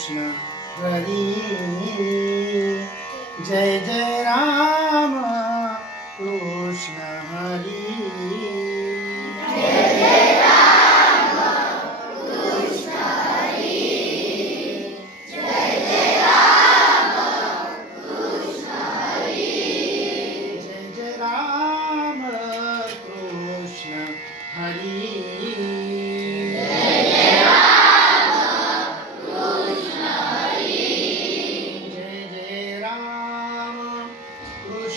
Krishna Hari Jai Jai